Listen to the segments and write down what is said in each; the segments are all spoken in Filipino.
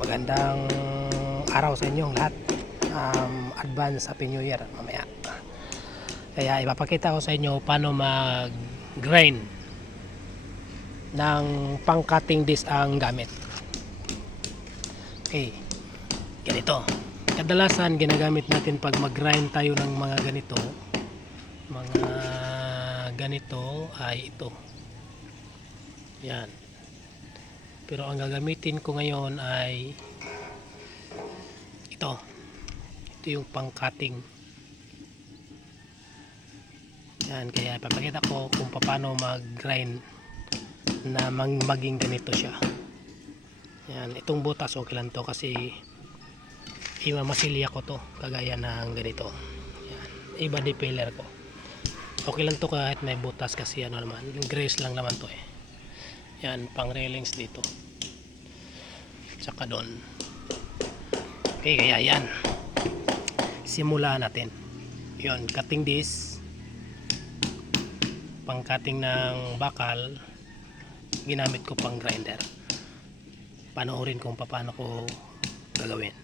Magandang araw sa inyong lahat. Advance Happy New Year mamaya. Kaya ipapakita ko sa inyo paano mag-grind ng pang-cutting disc ang gamit. Okay, ganito. Kadalasan ginagamit natin pag mag-grind tayo ng mga ganito ay ito. Yan. Pero ang gagamitin ko ngayon ay ito yung pang-cutting. Yan, kaya ipapakita ko kung paano mag-grind na maging ganito siya. Yan, itong butas okay lang to kasi imamasilya ko to kagaya ng ganito. Yan, iba depeller ko. Okay lang to kahit may butas kasi ano naman, grease lang naman to eh. Yan, pang railings dito. Saka doon. Okay, kaya yan. Simulan natin. Yun, cutting disc. Pang cutting ng bakal. Ginamit ko pang grinder. Panoorin kung paano ko gagawin.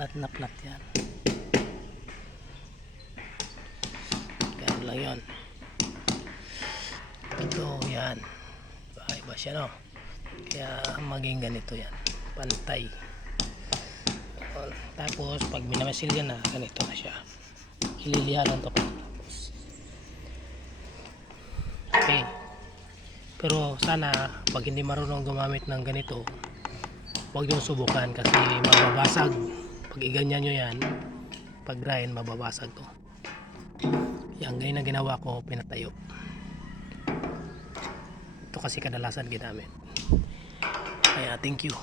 Plat na plat yan. Ganun lang yun. Ito yan. Iba siya no. Kaya maging ganito yan. Pantay. Tapos pag minamasilya na, ganito na siya. Ililihanan to pa. Okay. Pero sana pag hindi marunong gumamit ng ganito, huwag yung subukan kasi mababasag. Pag iganyan nyo yan, pag grind, mababasag to. Yan, ganyan na ginawa ko, pinatayo. Ito kasi kadalasan ginamit. Kaya thank you.